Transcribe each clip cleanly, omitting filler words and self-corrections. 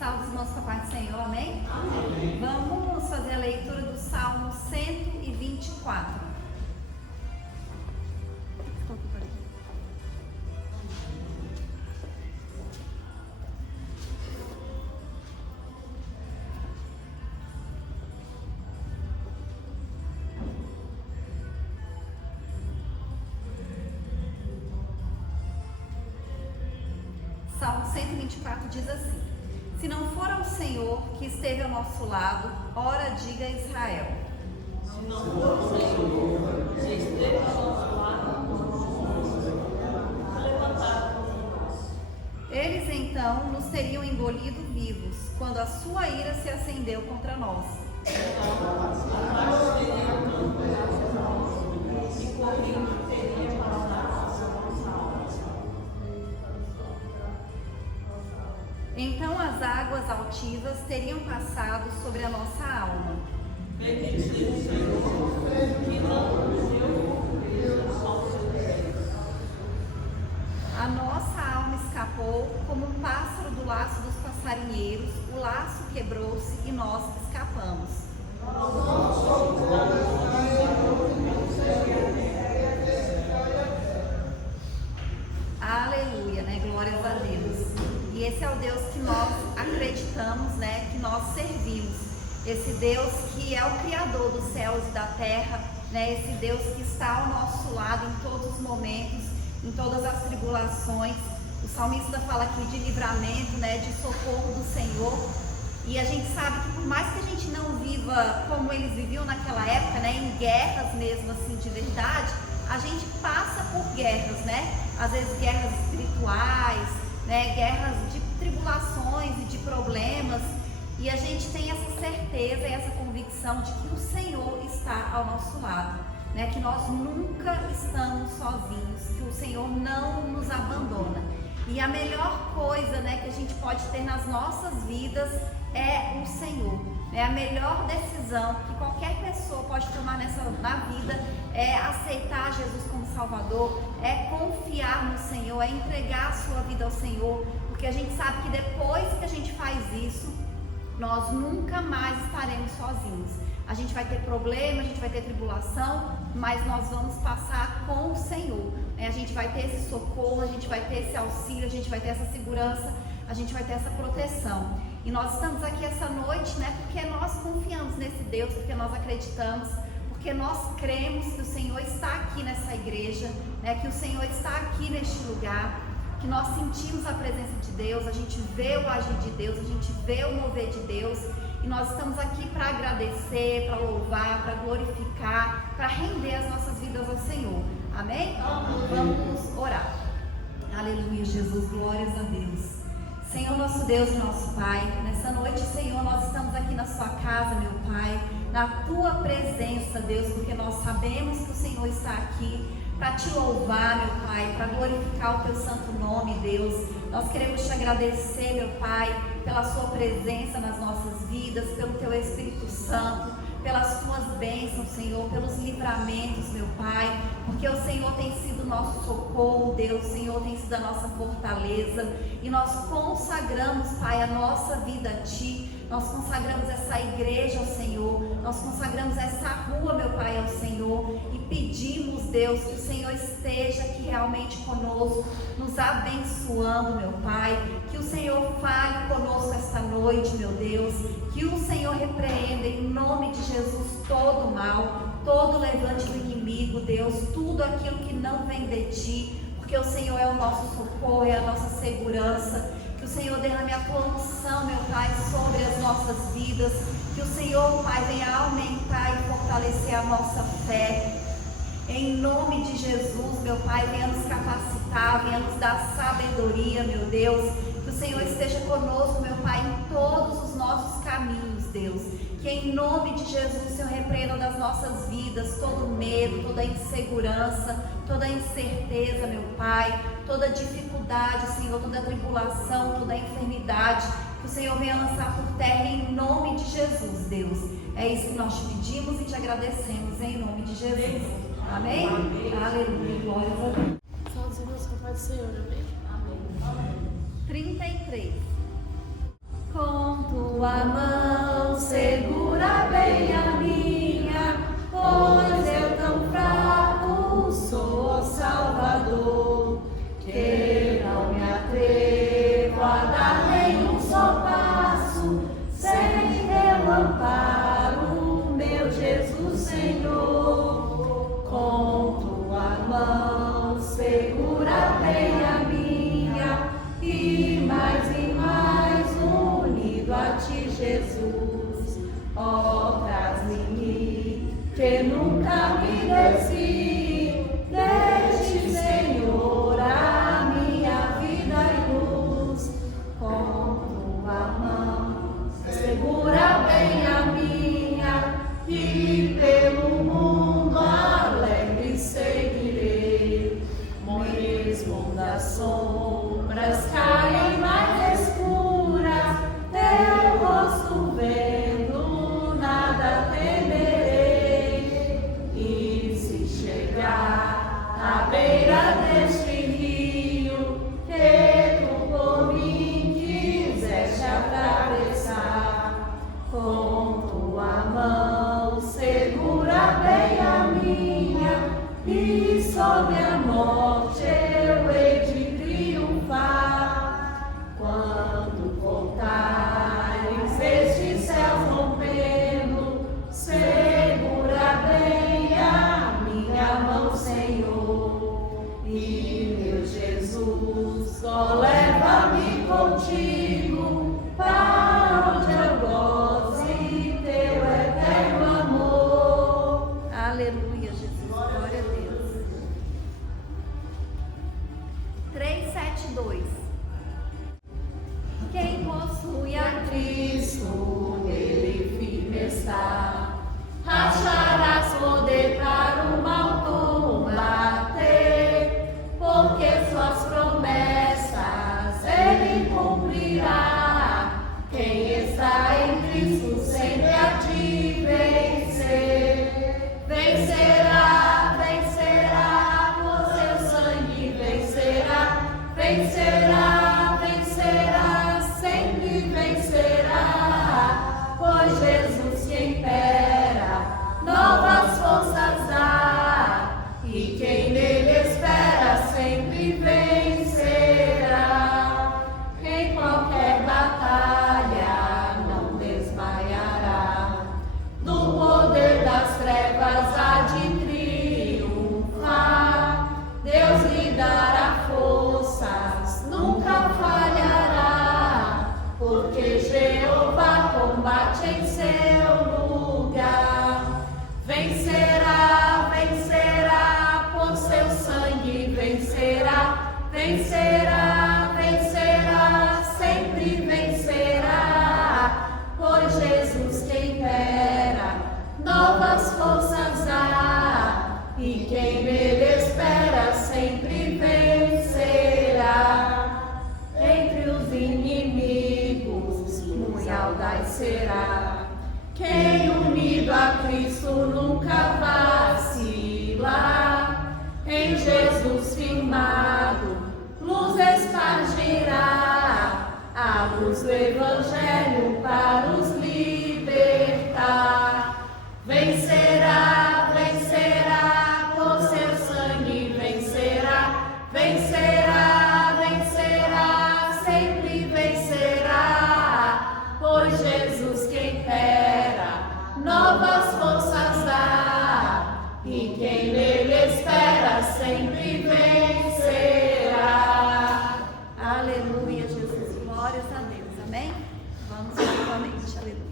Salve os irmãos com a paz do Senhor, amém? Amém? Vamos fazer a leitura do Salmo 124. Salmo 124 diz assim: se não for ao Senhor que esteve ao nosso lado, ora diga a Israel. Se não for o Senhor que esteve ao nosso lado, levantar contra nós. Eles então nos teriam engolido vivos, quando a sua ira se acendeu contra nós. Nós teríamos nós e correndo teria passado a nossa alma. Então as águas altivas teriam passado sobre a nossa alma. Bendito seja o Senhor, que não nos deu aos seus deleites. A nossa alma escapou como um pássaro do laço dos passarinheiros, o laço quebrou-se e nós escapamos. Aleluia, né? Glórias a Deus. E esse é o Deus que nós acreditamos, né? Que nós servimos. Esse Deus que é o Criador dos céus e da terra, né? Esse Deus que está ao nosso lado em todos os momentos, em todas as tribulações. O salmista fala aqui de livramento, né? De socorro do Senhor. E a gente sabe que por mais que a gente não viva como eles viviam naquela época, né? Em guerras mesmo assim de verdade, a gente passa por guerras, né? Às vezes guerras espirituais, né? Guerras de tribulações e de problemas. E a gente tem essa certeza e essa convicção de que o Senhor está ao nosso lado, né? Que nós nunca estamos sozinhos, que o Senhor não nos abandona. E a melhor coisa, né, que a gente pode ter nas nossas vidas é o Senhor. Né? A melhor decisão que qualquer pessoa pode tomar na vida é aceitar Jesus como Salvador, é confiar no Senhor, é entregar a sua vida ao Senhor, porque a gente sabe que depois que a gente faz isso, nós nunca mais estaremos sozinhos. A gente vai ter problema, a gente vai ter tribulação, mas nós vamos passar com o Senhor. A gente vai ter esse socorro, a gente vai ter esse auxílio, a gente vai ter essa segurança, a gente vai ter essa proteção. E nós estamos aqui essa noite, né, porque nós confiamos nesse Deus, porque nós acreditamos, porque nós cremos que o Senhor está aqui nessa igreja, né, que o Senhor está aqui neste lugar, que nós sentimos a presença de Deus, a gente vê o agir de Deus, a gente vê o mover de Deus, e nós estamos aqui para agradecer, para louvar, para glorificar, para render as nossas vidas ao Senhor. Amém? Vamos orar. Aleluia, Jesus, glórias a Deus. Senhor, nosso Deus e nosso Pai, nessa noite, Senhor, nós estamos aqui na sua casa, meu Pai, na tua presença, Deus, porque nós sabemos que o Senhor está aqui para te louvar, meu Pai, para glorificar o teu santo nome, Deus. Nós queremos te agradecer, meu Pai, pela sua presença nas nossas vidas, pelo teu Espírito Santo, pelas tuas bênçãos, Senhor, pelos livramentos, meu Pai, porque o Senhor tem sido o nosso socorro, Deus, o Senhor tem sido a nossa fortaleza, e nós consagramos, Pai, a nossa vida a Ti, nós consagramos essa igreja ao Senhor, nós consagramos essa rua, meu Pai, ao Senhor, e pedimos, Deus, que o Senhor esteja aqui realmente conosco, nos abençoando, meu Pai, que o Senhor fale conosco esta noite, meu Deus, que o Senhor repreenda em nome de Jesus todo o mal, todo o levante do inimigo, Deus, tudo aquilo que não vem de Ti, porque o Senhor é o nosso socorro, é a nossa segurança. Que o Senhor derrame a tua unção, meu Pai, sobre as nossas vidas. Que o Senhor, Pai, venha aumentar e fortalecer a nossa fé. Em nome de Jesus, meu Pai, venha nos capacitar, venha nos dar sabedoria, meu Deus. Que o Senhor esteja conosco, meu Pai, em todos os nossos caminhos, Deus. Que em nome de Jesus o Senhor repreenda das nossas vidas todo medo, toda insegurança, toda incerteza, meu Pai, toda dificuldade, Senhor, toda tribulação, toda enfermidade. Que o Senhor venha lançar por terra em nome de Jesus, Deus. É isso que nós te pedimos e te agradecemos em nome de Jesus. Amém? Aleluia, glória a Deus. São os irmãos com a paz do Senhor, amém? Amém. 33. Com tua mão segura bem a minha, pois eu tão fraco sou, Salvador, que não me atrevo a dar nenhum só passo sem teu amparo, meu Jesus Senhor. Com tua mão segura bem a minha, e mais unido a ti, Jesus. Ó, traz-me que nunca me desvie, deixe, Senhor, a minha vida e luz. Com tua mão segura bem a minha, e pelo mundo alegre seguirei. Mesmo das sombras caem mais escuras, teu rosto vendo, nada temerei. E se chegar à beira deste rio, que tu por mim quiseste atravessar, com tua mão segura bem a minha, e sobre a morte eu hei de triunfar. Quando voltares estes céus rompendo, segura bem a minha mão, Senhor. E meu Jesus, ó, leva-me contigo, para onde eu goze teu eterno amor. Aleluia, Jesus. Glória a Deus. 372. Quem possui a Cristo, nele firme está. Acharás poder para o mal combater, porque suas promessas ele cumprirá. Quem está em Cristo sempre há de vencer. Vencerá, vencerá, por seu sangue vencerá. Vencerá, vencerá, sempre vencerá. Pois Jesus que impera, novas forças dá, e quem nele espera sempre vencerá. Em qualquer batalha não desmaiará, do poder das trevas há de triunfar. Deus lhe dará forças, nunca falhará, porque Jeová combate em seu lugar. Vencerá, vencerá, por seu sangue vencerá. Vencerá, vencerá, sempre vencerá, pois Jesus que impera, novas forças dá, e quem nele espera sempre vencerá. Entre os inimigos, punhal das será. Quem unido a Cristo nunca vacila, em Jesus firmado, luz espargirá, a luz do Evangelho para os libertar. Vencerá, vencerá, por seu sangue vencerá. Vencerá, vencerá, sempre vencerá, pois Jesus que impera, novas forças dá, e quem nele espera sempre vencerá. Aleluia, Jesus, glórias a Deus, amém? Vamos novamente, aleluia.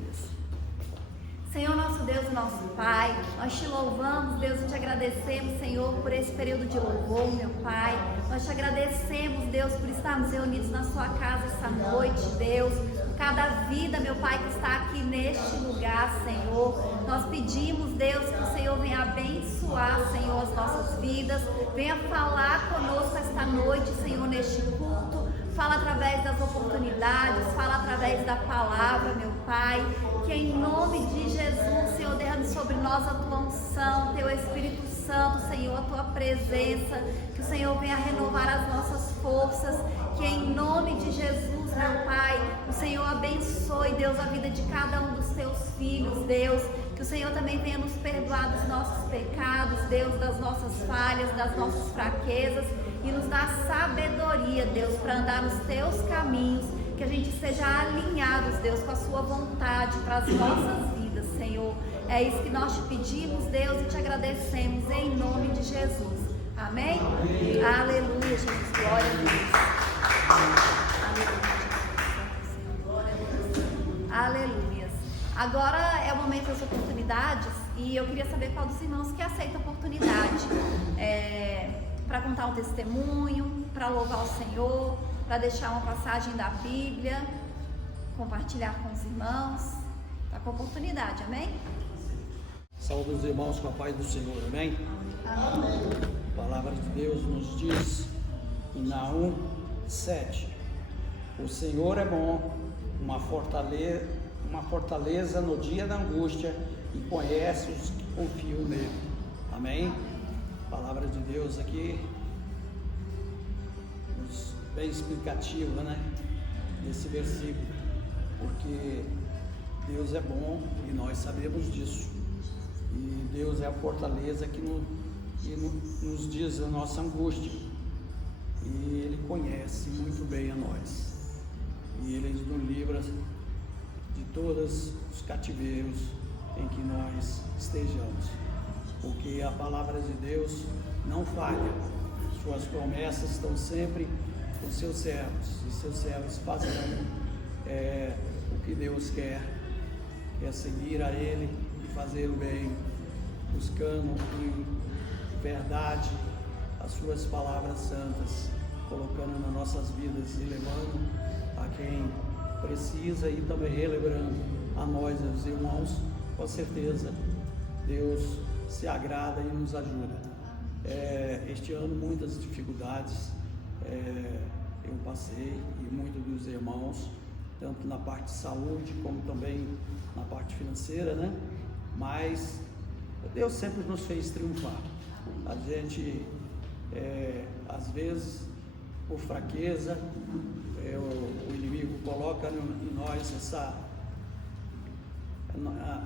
Senhor, nosso Deus e nosso Pai, nós te louvamos, Deus, e te agradecemos, Senhor, por esse período de louvor, meu Pai. Nós te agradecemos, Deus, por estarmos reunidos na sua casa essa noite, Deus. Cada vida, meu Pai, que está aqui neste lugar, Senhor. Nós pedimos, Deus, que o Senhor venha abençoar, Senhor, as nossas vidas. Venha falar conosco esta noite, Senhor, neste culto. Fala através das oportunidades, fala através da palavra, meu Pai. Que em nome de Jesus, Senhor, derrame sobre nós a tua unção, teu Espírito Santo, Senhor, a tua presença. Que o Senhor venha renovar as nossas forças. Que em nome de Jesus, meu Pai, o Senhor abençoe, Deus, a vida de cada um dos teus filhos, Deus. Que o Senhor também venha nos perdoar dos nossos pecados, Deus, das nossas falhas, das nossas fraquezas, e nos dá sabedoria, Deus, para andar nos teus caminhos, que a gente seja alinhados, Deus, com a sua vontade para as nossas vidas, Senhor. É isso que nós te pedimos, Deus, e te agradecemos em nome de Jesus. Amém? Amém. Aleluia, Jesus. Glória a Deus. Aleluia. Aleluia. Agora é o momento das oportunidades, e eu queria saber qual dos irmãos que aceita a oportunidade para contar um testemunho, para louvar o Senhor, para deixar uma passagem da Bíblia, compartilhar com os irmãos. Está com oportunidade, amém? Saúde os irmãos com a paz do Senhor, amém? Amém. A palavra de Deus nos diz em Naum 7: o Senhor é bom, uma fortaleza no dia da angústia, e conhece os que confiam nele. Amém? A palavra de Deus aqui bem explicativa, né? Nesse versículo, porque Deus é bom e nós sabemos disso, e Deus é a fortaleza que nos diz a nossa angústia, e Ele conhece muito bem a nós, e Ele nos livra de todos os cativeiros em que nós estejamos, porque a palavra de Deus não falha, suas promessas estão sempre com seus servos, e seus servos fazendo o que Deus quer, que é seguir a Ele e fazer o bem, buscando em verdade as suas palavras santas, colocando nas nossas vidas e levando a quem precisa, e também relembrando a nós, os irmãos. Com certeza Deus se agrada e nos ajuda. Este ano muitas dificuldades eu passei, e muitos dos irmãos, tanto na parte de saúde como também na parte financeira, né? Mas Deus sempre nos fez triunfar. A gente às vezes, por fraqueza, o inimigo coloca em nós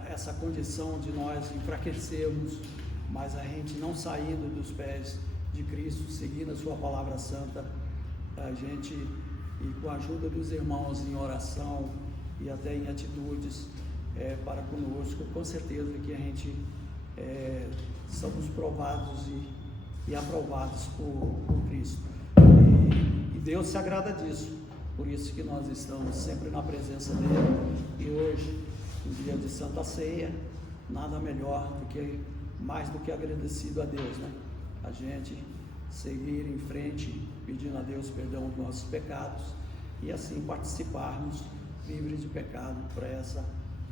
essa condição de nós enfraquecermos, mas a gente não saindo dos pés de Cristo, seguindo a sua palavra santa, a gente, e com a ajuda dos irmãos em oração e até em atitudes para conosco, com certeza que a gente somos provados e aprovados por Cristo, e Deus se agrada disso. Por isso que nós estamos sempre na presença dele, e hoje, no dia de Santa Ceia, nada melhor mais do que agradecido a Deus, né? A gente seguir em frente, pedindo a Deus perdão dos nossos pecados, e assim participarmos livres de pecado, para essa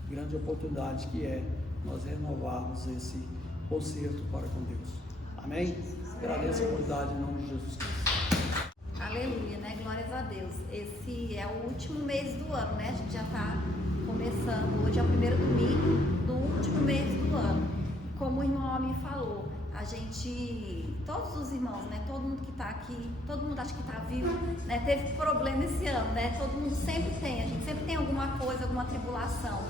grande oportunidade que é nós renovarmos esse concerto para com Deus. Amém? Agradeço a oportunidade em nome de Jesus. Aleluia, né? Glórias a Deus. Esse é o último mês do ano, né? A gente já está começando. Hoje é o primeiro domingo do último mês do ano. Como o irmão me falou, a gente, todos os irmãos, né? Todo mundo que está aqui, todo mundo acha que está vivo, né? Teve problema esse ano, né? Todo mundo sempre tem, a gente sempre tem alguma coisa, alguma tribulação.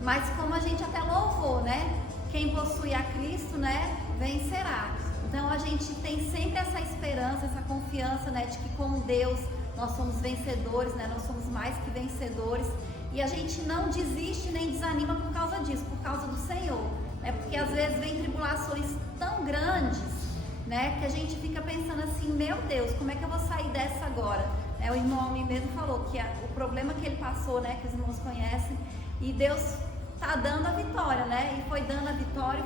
Mas como a gente até louvou, né? Quem possui a Cristo, né? Vencerá. Então a gente tem sempre essa esperança, essa confiança, né, de que com Deus nós somos vencedores, né, nós somos mais que vencedores, e a gente não desiste nem desanima por causa disso, por causa do Senhor, né, porque às vezes vem tribulações tão grandes, né, que a gente fica pensando assim, meu Deus, como é que eu vou sair dessa agora? O irmão mesmo falou que o problema que ele passou, né, que os irmãos conhecem, e Deus está dando a vitória, né? E foi dando a vitória,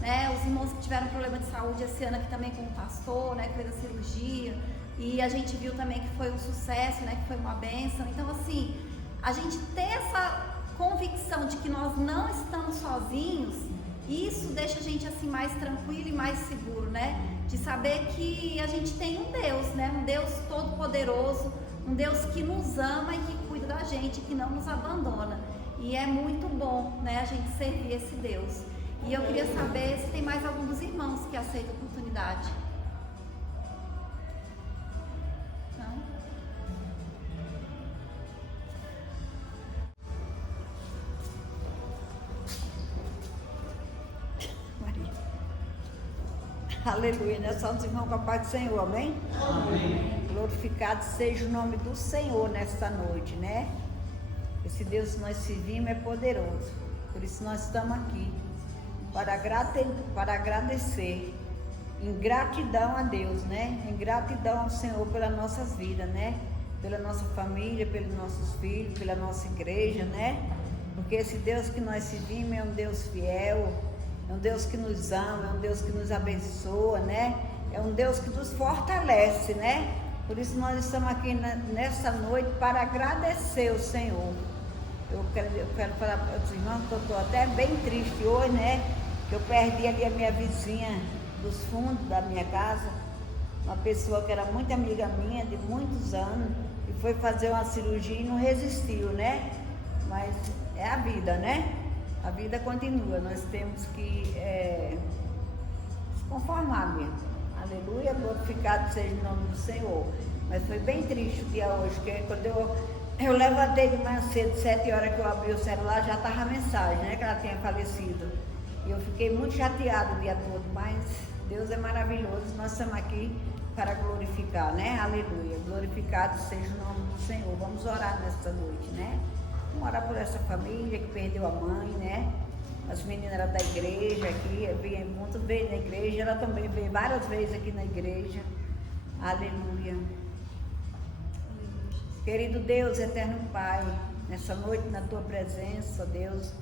né? Os irmãos que tiveram problema de saúde esse ano aqui também com o pastor, né? Que fez a cirurgia, e a gente viu também que foi um sucesso, né? Que foi uma bênção. Então, assim, a gente ter essa convicção de que nós não estamos sozinhos, isso deixa a gente assim mais tranquilo e mais seguro, né? De saber que a gente tem um Deus, né? Um Deus todo poderoso, um Deus que nos ama e que cuida da gente, que não nos abandona. E é muito bom, né, a gente servir esse Deus. E eu queria saber se tem mais algum dos irmãos que aceita a oportunidade. Não? Aleluia, né? Só nos irmãos com a paz do Senhor, amém? Amém. Glorificado seja o nome do Senhor nesta noite, né? Esse Deus que nós servimos é poderoso. Por isso nós estamos aqui para agradecer em gratidão a Deus, né? Em gratidão ao Senhor pelas nossas vidas, né? Pela nossa família, pelos nossos filhos, pela nossa igreja, né? Porque esse Deus que nós servimos é um Deus fiel, é um Deus que nos ama, é um Deus que nos abençoa, né? É um Deus que nos fortalece, né? Por isso nós estamos aqui nesta noite para agradecer o Senhor. Eu quero falar para os irmãos que eu estou até bem triste hoje, né? Que eu perdi ali a minha vizinha dos fundos da minha casa, uma pessoa que era muito amiga minha de muitos anos, e foi fazer uma cirurgia e não resistiu, né? Mas é a vida, né? A vida continua, nós temos que se conformar mesmo. Aleluia, glorificado seja o nome do Senhor. Mas foi bem triste o dia hoje, porque quando eu levantei de manhã cedo, 7 horas que eu abri o celular, já estava a mensagem, né? Que ela tinha falecido. E eu fiquei muito chateada o dia todo, mas Deus é maravilhoso, nós estamos aqui para glorificar, né? Aleluia, glorificado seja o nome do Senhor. Vamos orar nesta noite, né? Vamos orar por essa família que perdeu a mãe, né? As meninas eram da igreja aqui, vêm muitas vezes na igreja, ela também veio várias vezes aqui na igreja. Aleluia. Querido Deus, eterno Pai, nessa noite na tua presença, Deus,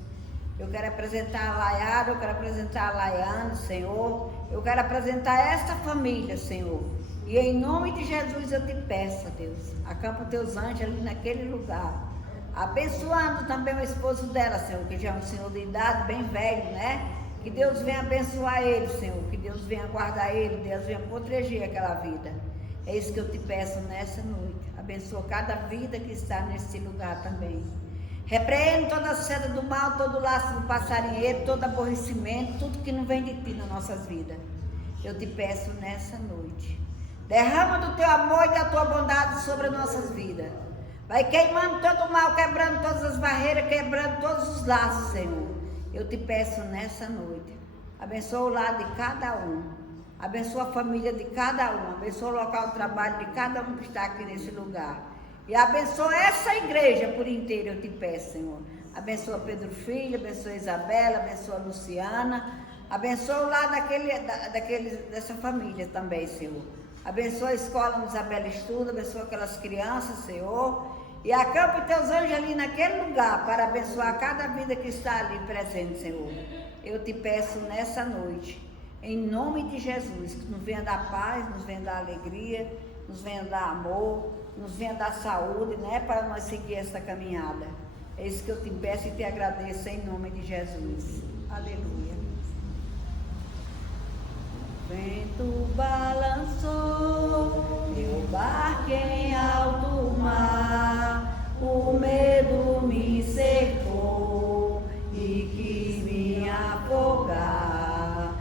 eu quero apresentar a Laiara, eu quero apresentar a Laiane, Senhor, eu quero apresentar esta família, Senhor, e em nome de Jesus eu te peço, Deus, acampa os teus anjos ali naquele lugar, abençoando também o esposo dela, Senhor, que já é um senhor de idade, bem velho, né? Que Deus venha abençoar ele, Senhor, que Deus venha guardar ele, Deus venha proteger aquela vida. É isso que eu te peço nessa noite. Abençoa cada vida que está nesse lugar também. Repreende toda a seta do mal, todo laço do passarinheiro, todo aborrecimento, tudo que não vem de ti nas nossas vidas. Eu te peço nessa noite. Derrama do teu amor e da tua bondade sobre as nossas vidas. Vai queimando todo o mal, quebrando todas as barreiras, quebrando todos os laços, Senhor. Eu te peço nessa noite. Abençoa o lar de cada um. Abençoa a família de cada um, abençoa o local de trabalho de cada um que está aqui nesse lugar. E abençoa essa igreja por inteiro, eu te peço, Senhor. Abençoa Pedro Filho, abençoa Isabela, abençoa Luciana. Abençoa o lar dessa família também, Senhor. Abençoa a escola onde Isabela estuda, abençoa aquelas crianças, Senhor. E acampa os teus anjos ali naquele lugar para abençoar cada vida que está ali presente, Senhor. Eu te peço nessa noite. Em nome de Jesus, que nos venha dar paz, nos venha dar alegria, nos venha dar amor, nos venha dar saúde, né? Para nós seguir essa caminhada. É isso que eu te peço e te agradeço em nome de Jesus. Aleluia. O vento balançou, meu barco em alto mar, o medo me cercou e quis me afogar.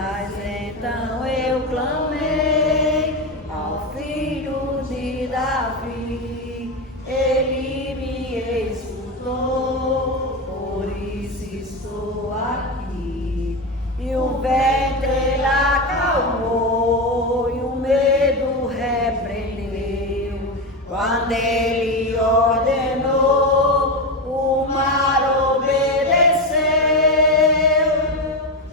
Mas então eu clamei ao filho de Davi, ele me escutou, por isso estou aqui. E o vento ele acalmou, e o medo repreendeu, quando ele ordenou, o mar obedeceu.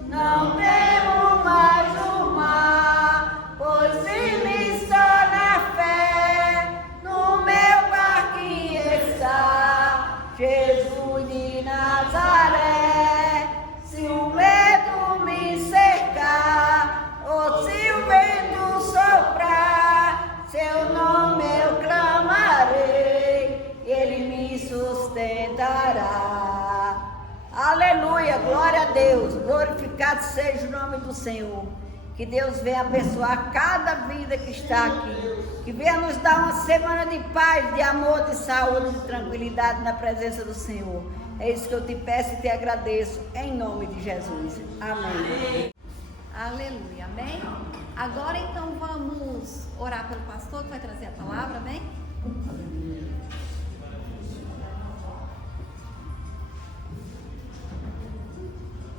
Não temo mais o mar, pois ele está na fé, no meu barquinho está Jesus de Nazaré. Se o medo me cercar, ou se o vento soprar, seu nome eu clamarei, ele me sustentará. Aleluia, glória a Deus, glorificado seja o nome do Senhor. Que Deus venha abençoar cada vida que está aqui, que venha nos dar uma semana de paz, de amor, de saúde, de tranquilidade na presença do Senhor. É isso que eu te peço e te agradeço, em nome de Jesus. Amém. Aleluia, amém? Agora então vamos orar pelo pastor que vai trazer a palavra, amém?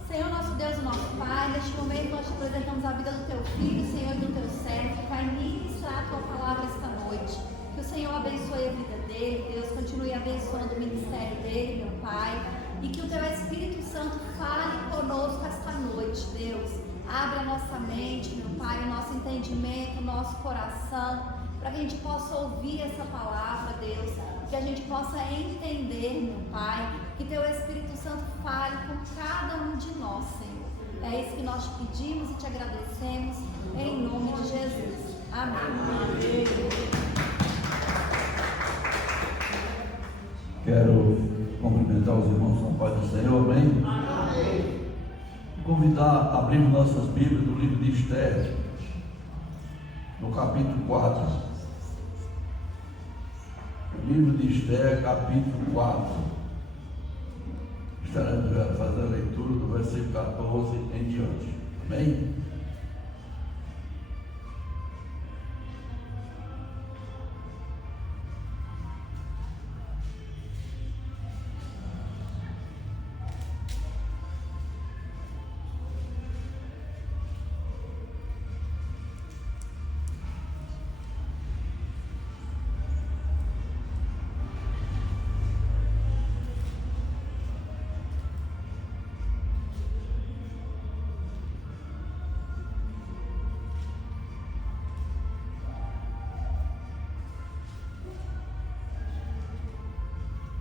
Senhor nosso Deus e nosso Pai, neste momento nós te apresentamos a vida do teu filho, Senhor, e do teu servo, que vai ministrar a tua palavra esta noite. Que o Senhor abençoe a vida dele, Deus, continue abençoando o ministério dele, meu Pai. E que o teu Espírito Santo fale conosco esta noite, Deus. Abre a nossa mente, meu Pai, o nosso entendimento, o nosso coração, para que a gente possa ouvir essa palavra, Deus. Que a gente possa entender, meu Pai. Que teu Espírito Santo fale com cada um de nós, Senhor. É isso que nós te pedimos e te agradecemos, em nome de Jesus. Amém. Quero cumprimentar os irmãos com a paz do Senhor, amém? Amém. Convidar a abrir nossas Bíblias do livro de Esther, no capítulo 4. Livro de Esther, capítulo 4. Estaremos fazendo a leitura do versículo 14 em diante. Amém?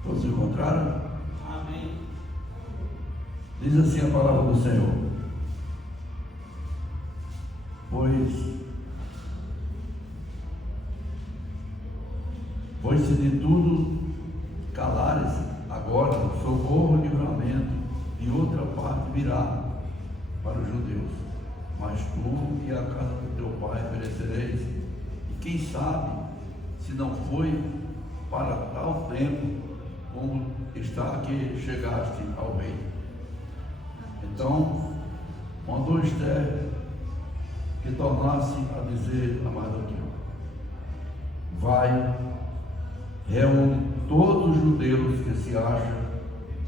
Todos encontraram? Amém. Diz assim a palavra do Senhor: Pois se de tudo calares agora, socorro e livramento de outra parte virá para os judeus, mas tu e a casa do teu pai perecereis, e quem sabe se não foi para tal tempo como está que chegaste ao rei. Então mandou Esther que tornasse a dizer a Mardoqueu: vai, reúne todos os judeus que se acham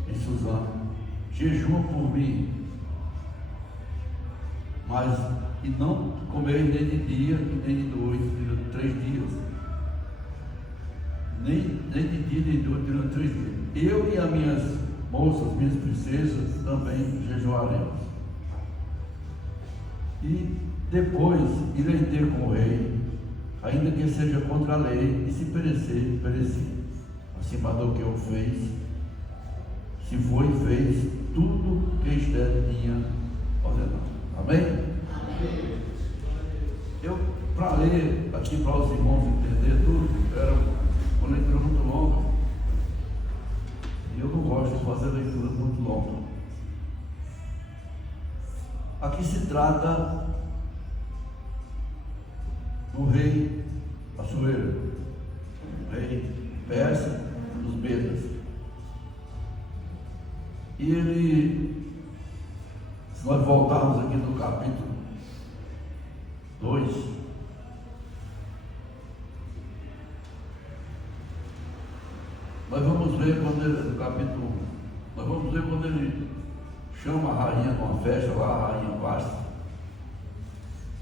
em Suzã, jejua por mim, mas e não comer nem de dia e nem de noite durante 3 dias. Nem de dia nem de noite durante 3 dias. Eu e as minhas moças, minhas princesas, também jejuaremos. E depois irei ter com o rei, ainda que seja contra a lei, e se perecer, pereci. Assim Mardoqueu fez, se foi, fez tudo que Esther tinha ordenado. Amém? Amém. Eu, para ler aqui para os irmãos entender tudo, era uma leitura muito longa, e eu não gosto de fazer leitura muito longa. Aqui se trata do rei Assuero, rei persa dos Medas. E ele, se nós voltarmos aqui no capítulo 2, nós vamos ver quando ele, no capítulo 1, nós vamos ver quando ele chama a rainha numa festa lá, a rainha Vasta,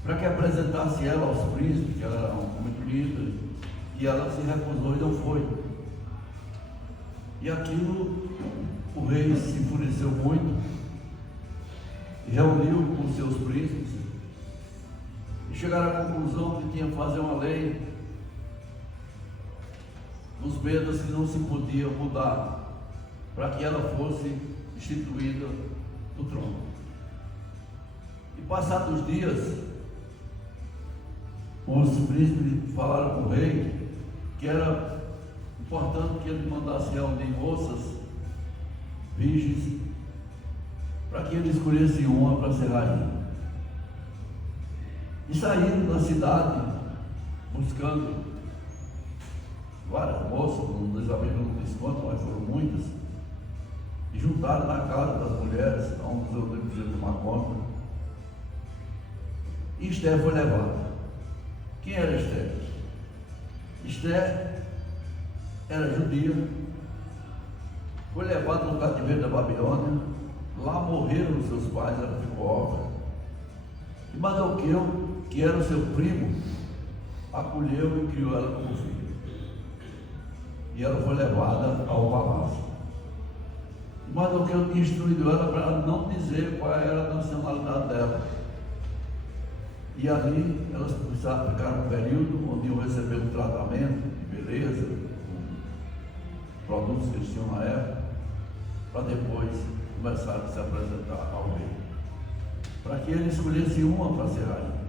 para que apresentasse ela aos príncipes, que ela era muito linda, e ela se recusou e não foi. E aquilo, o rei se enfureceu muito, e reuniu com seus príncipes, e chegaram à conclusão que tinha que fazer uma lei dos Medas que não se podia mudar, para que ela fosse instituída no trono. E passados os dias, os príncipes falaram com o rei que era importante que ele mandasse reunir moças virgens, para que ele escolhesse uma para ser rainha. E saíram da cidade buscando várias moças, não diz quantas, mas foram muitas, e juntaram na casa das mulheres, onde os outros podiam tomar conta. E Esther foi levada. Quem era Esther? Esther era judia, foi levada no cativeiro da Babilônia, lá morreram os seus pais, ela ficou órfã, E Mardoqueu, que era o seu primo, acolheu e criou ela como filha. E ela foi levada ao palácio. E Mardoqueu tinha instruído ela para ela não dizer qual era a nacionalidade dela. E ali elas precisaram ficar um período onde iam receber um tratamento de beleza, produtos que eles tinham na época, para depois começar a se apresentar ao rei, para que ele escolhesse uma para ser rainha.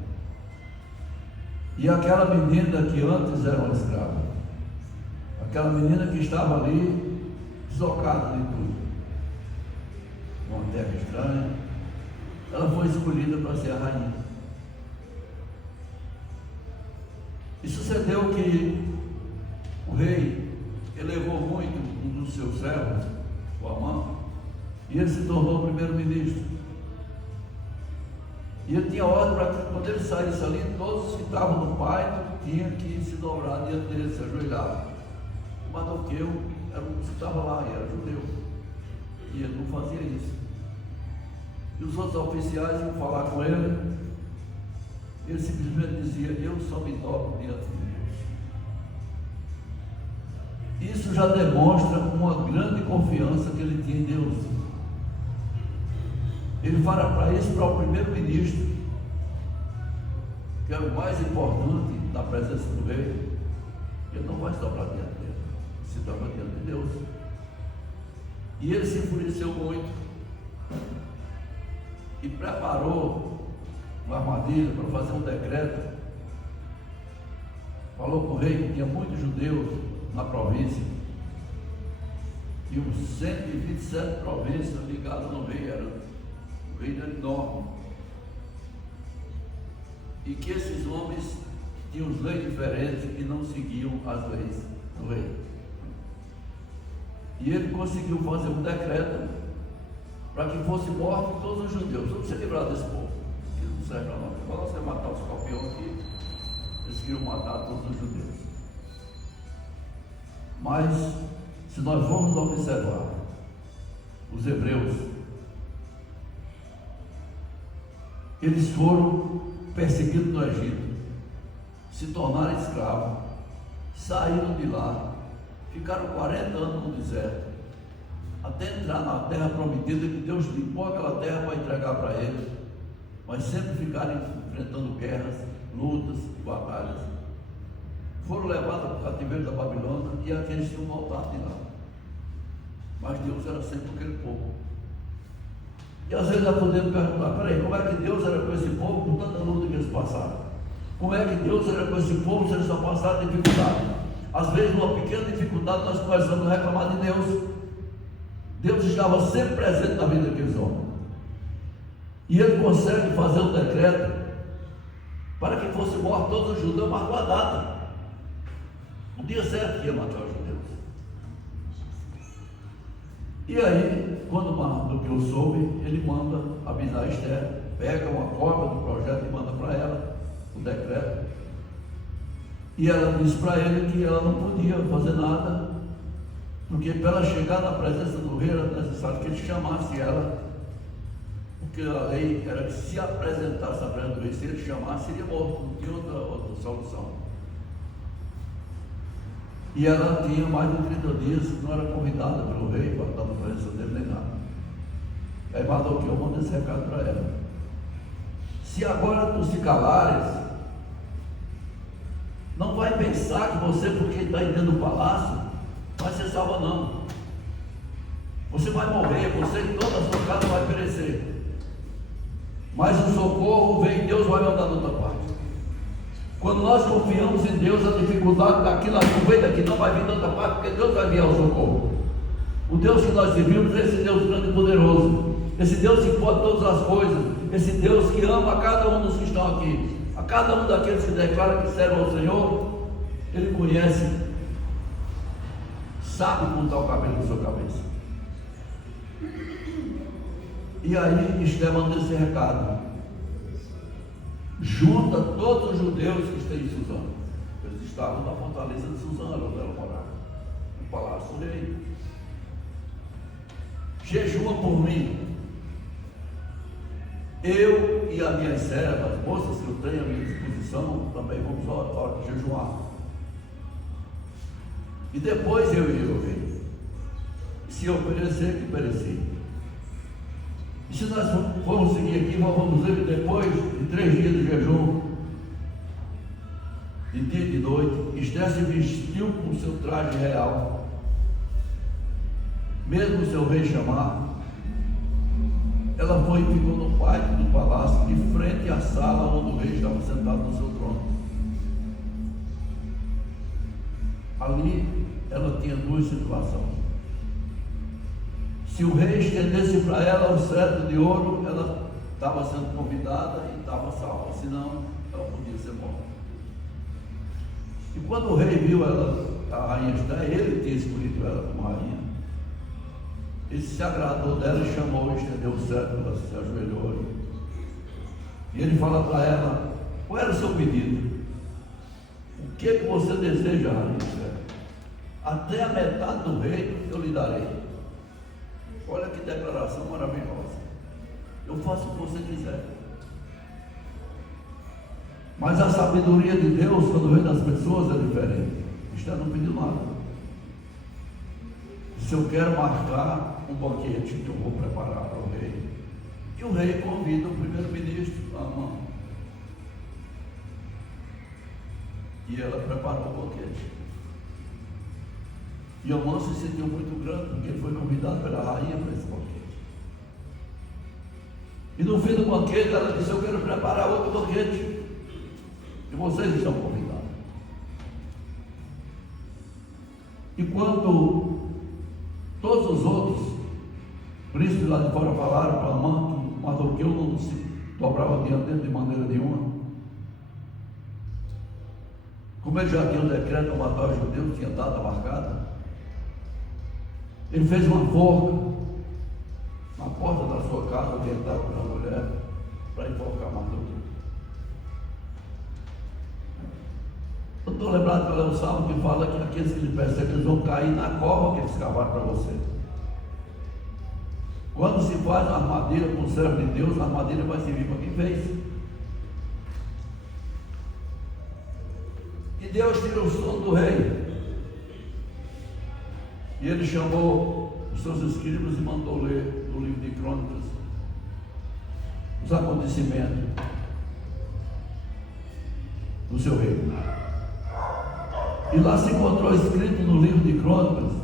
E aquela menina que antes era uma escrava, aquela menina que estava ali deslocada de tudo, uma terra estranha, ela foi escolhida para ser a rainha. E sucedeu que o rei elevou muito um dos seus servos, o Amã, e ele se tornou primeiro-ministro. E ele tinha ordem para que, quando ele saísse ali, todos que estavam no pátio tinham que se dobrar diante dele, se ajoelhar. O Mardoqueu era um que estava lá, e era judeu, e ele não fazia isso. E os outros oficiais iam falar com ele. Ele simplesmente dizia: eu só me dobro diante de Deus. Isso já demonstra uma grande confiança que ele tinha em Deus. Ele fala para isso para o primeiro-ministro, que é o mais importante na presença do rei. Ele não vai se dobrar diante dele, se dobra diante de Deus. E ele se enfureceu muito e preparou uma armadilha para fazer um decreto. Falou com o rei que tinha muitos judeus na província, e uns 127 províncias ligadas no rei, era um reino enorme, e que esses homens tinham leis diferentes e não seguiam as leis do rei. E ele conseguiu fazer um decreto para que fosse morto todos os judeus. Vamos se livrar desse povo. Não serve para nós. Agora você matar os escorpião aqui, eles queriam matar todos os judeus. Mas, se nós formos observar os hebreus, eles foram perseguidos no Egito, se tornaram escravos, saíram de lá, ficaram 40 anos no deserto, até entrar na terra prometida, que Deus limpou aquela terra para entregar para eles, mas sempre ficaram enfrentando guerras, lutas, batalhas. Foram levados para o cativeiro da Babilônia e aqueles tinham voltado de lá. Mas Deus era sempre aquele povo. E às vezes nós podemos perguntar: peraí, como é que Deus era com esse povo com tanta luta que eles passaram? Como é que Deus era com esse povo se eles só passaram dificuldade? Às vezes, numa pequena dificuldade, nós começamos a reclamar de Deus. Deus estava sempre presente na vida daqueles homens. E ele consegue fazer um decreto para que fosse morto todos os judeus, marcou a data. O dia certo que ia matar os judeus. E aí, quando Mardoqueu soube, ele manda avisar Esther, pega uma cópia do projeto e manda para ela o decreto. E ela disse para ele que ela não podia fazer nada, porque para ela chegar na presença do rei era necessário que ele chamasse ela, porque a lei era que se apresentasse na presença do rei, se ele chamasse, seria morto, não tinha outra solução. E ela tinha mais de 30 dias, não era convidada pelo rei para estar na presença dele nem nada. Aí Mardoqueu manda esse recado para ela: se agora tu se calares, não vai pensar que você, porque está dentro do palácio, vai ser salva, não. Você vai morrer, você e toda a sua casa vai perecer. Mas o socorro vem, Deus vai mandar da outra parte. Quando nós confiamos em Deus, a dificuldade daquilo não vem daqui, não vai vir da outra parte, porque Deus vai vir ao socorro. O Deus que nós servimos é esse Deus grande e poderoso, esse Deus que pode todas as coisas, esse Deus que ama a cada um dos que estão aqui, a cada um daqueles que declaram que servem ao Senhor. Ele conhece, sabe contar o cabelo da sua cabeça. E aí Esther manda esse recado: junta todos os judeus que estão em Suzã. Eles estavam na fortaleza de Suzã, onde ela morava, no palácio do rei. Jejua por mim. Eu Eu e as minhas servas, moças que eu tenho à minha disposição, também vamos jejuar. E depois eu irei ao rei. Se eu perecer, que pereci. E se nós formos seguir aqui, nós vamos ver que depois de 3 dias de jejum, de dia e de noite, Esther se vestiu com o seu traje real, mesmo o seu rei chamar. Ela foi e ficou no pátio do palácio, de frente à sala onde o rei estava sentado no seu trono. Ali ela tinha 2 situações. Se o rei estendesse para ela o cetro de ouro, ela estava sendo convidada e estava salva, senão ela podia ser morta. E quando o rei viu ela, a rainha Esther, ele tinha escolhido ela como rainha, ele se agradou dela e chamou, estendeu o cetro, ela se ajoelhou. E ele fala para ela: qual era o seu pedido? O que é que você deseja, rainha Esther? Até a metade do reino eu lhe darei. Olha que declaração maravilhosa. Eu faço o que você quiser. Mas a sabedoria de Deus, quando vem das pessoas, é diferente. Esther não pediu nada. Se eu quero marcar um banquete que eu vou preparar para o rei, e o rei convida o primeiro-ministro, Amã. E ela preparou o banquete. E Amã se sentiu muito grande, porque ele foi convidado pela rainha para esse banquete. E no fim do banquete ela disse: eu quero preparar outro banquete, e vocês estão convidados. E quando todos os outros príncipes lá de fora falaram para Amã que Mardoqueu não se dobrava diante dele de maneira nenhuma, como ele já tinha um decreto para matar os judeus, tinha data marcada, ele fez uma forca na porta da sua casa, orientado por uma mulher, para enforcar Mardoqueu. Eu estou lembrado pelo salmo que fala que aqueles que lhe perseguem, eles vão cair na cova que eles cavaram para você. Quando se faz uma armadilha com o servo de Deus, a armadilha vai servir para quem fez. E Deus tira o sono do rei. E ele chamou os seus escribas e mandou ler no livro de Crônicas os acontecimentos do seu reino. E lá se encontrou escrito no livro de Crônicas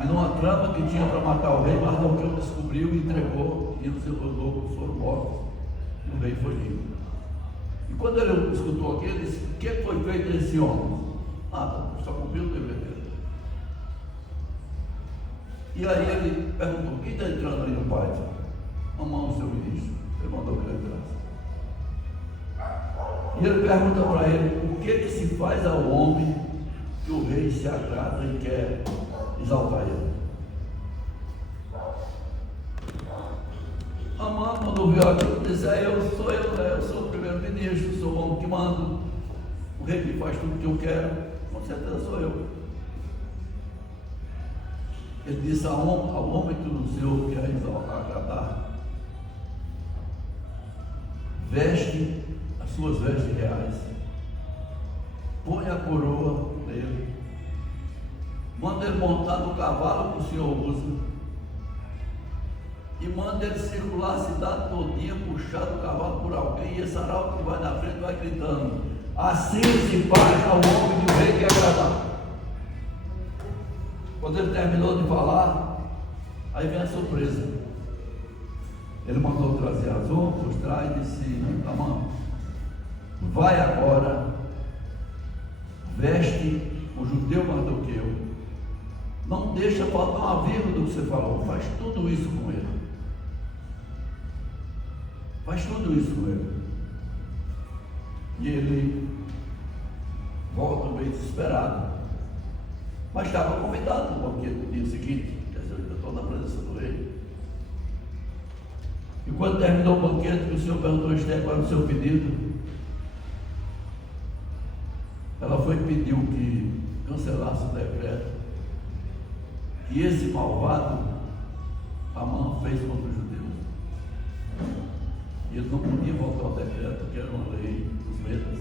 que numa trama que tinha para matar o rei, Mardoqueu descobriu e entregou, e os seus loucos foram mortos, e o rei foi livre. E quando ele escutou aquilo, ele disse: o que foi feito desse homem? Nada, só cumpriu o dever dele. E aí ele perguntou: quem está entrando aí no pátio? Amã, o seu ministro. Ele mandou que ele entrasse. E ele pergunta para ele: o que se faz ao homem que o rei se agrada e quer exaltar ele? Amã, quando viu aquilo, disse: eu sou o primeiro-ministro, sou o homem que mando, o rei me faz tudo o que eu quero, com certeza sou eu. Ele disse ao homem que o Senhor quer agradar: veste as suas vestes reais, põe a coroa nele, manda ele montar no cavalo que o Senhor usa, e manda ele circular a cidade todinha, puxado o cavalo por alguém, e esse arauto que vai na frente vai gritando: assim se faz ao homem que o rei quer agradar. Quando ele terminou de falar, aí vem a surpresa. Ele mandou trazer as outras, traz e disse: Amã, vai agora, veste o judeu Mardoqueu, não deixa faltar uma vírgula do que você falou, faz tudo isso com ele. Faz tudo isso com ele. E ele volta meio desesperado. Mas estava convidado no banquete no dia seguinte. Quer dizer, eu estou na presença do rei. E quando terminou o banquete, o Senhor perguntou a Esther qual era o seu pedido. Ela foi e pediu que cancelasse o decreto que esse malvado Amã fez contra os judeus. ele não podia voltar ao decreto, porque era uma lei dos medos.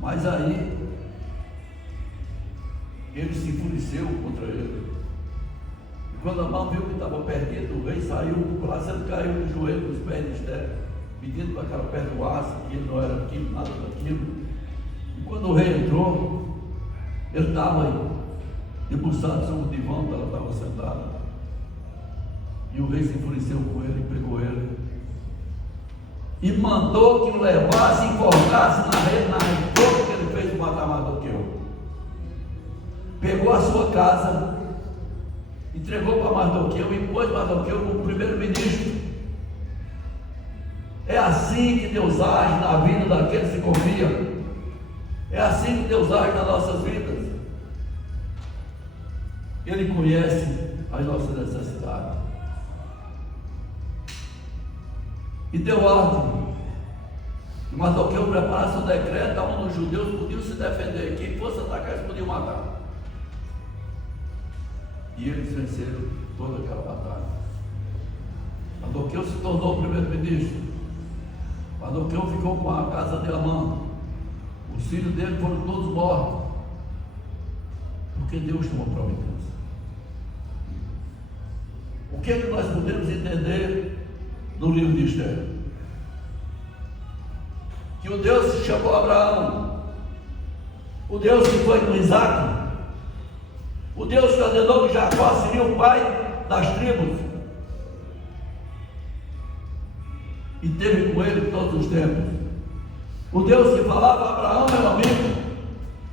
Mas aí, ele se enfureceu contra ele. E quando Amã viu que estava perdido, o rei saiu do palácio, ele caiu no joelho dos pés de Esther, pedindo para que ela perdoasse, que ele não era aquilo, nada daquilo. E quando o rei entrou, ele estava debruçado sobre o divã onde ela estava sentada. E o rei se enfureceu com ele e pegou ele e mandou que o levasse e enforcasse na rede toda que ele fez para matar Mardoqueu. Pegou a sua casa, entregou para Mardoqueu e pôs Mardoqueu como primeiro-ministro. É assim que Deus age na vida daqueles que confiam. É assim que Deus age nas nossas vidas. Ele conhece as nossas necessidades. E deu ordem que Mardoqueu preparasse um decreto onde os judeus podiam se defender. Quem fosse atacar, eles podiam matar. E eles venceram toda aquela batalha. Mardoqueu se tornou primeiro-ministro. Mardoqueu ficou com a casa de Amã. Os filhos dele foram todos mortos. Porque Deus tomou providência. O que é que nós podemos entender no livro de Esther? Que o Deus que chamou Abraão, o Deus que foi com Isaac, o Deus que ordenou que Jacó seria o pai das tribos e teve com ele todos os tempos, o Deus que falava a Abraão, meu amigo,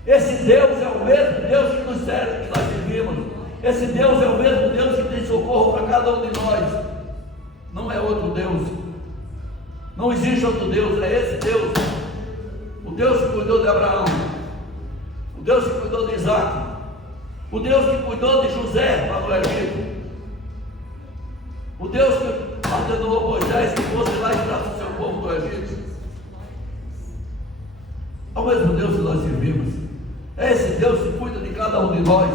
esse Deus é o mesmo Deus que nos serve, que nós servimos. Esse Deus é o mesmo Deus que tem socorro para cada um de nós. Não é outro Deus. Não existe outro Deus, é esse Deus. O Deus que cuidou de Abraão, o Deus que cuidou de Isaac, o Deus que cuidou de José lá no Egito, o Deus que ordenou Moisés que fosse lá e tirasse o seu povo do Egito. É o mesmo Deus que nós servimos. É esse Deus que cuida de cada um de nós.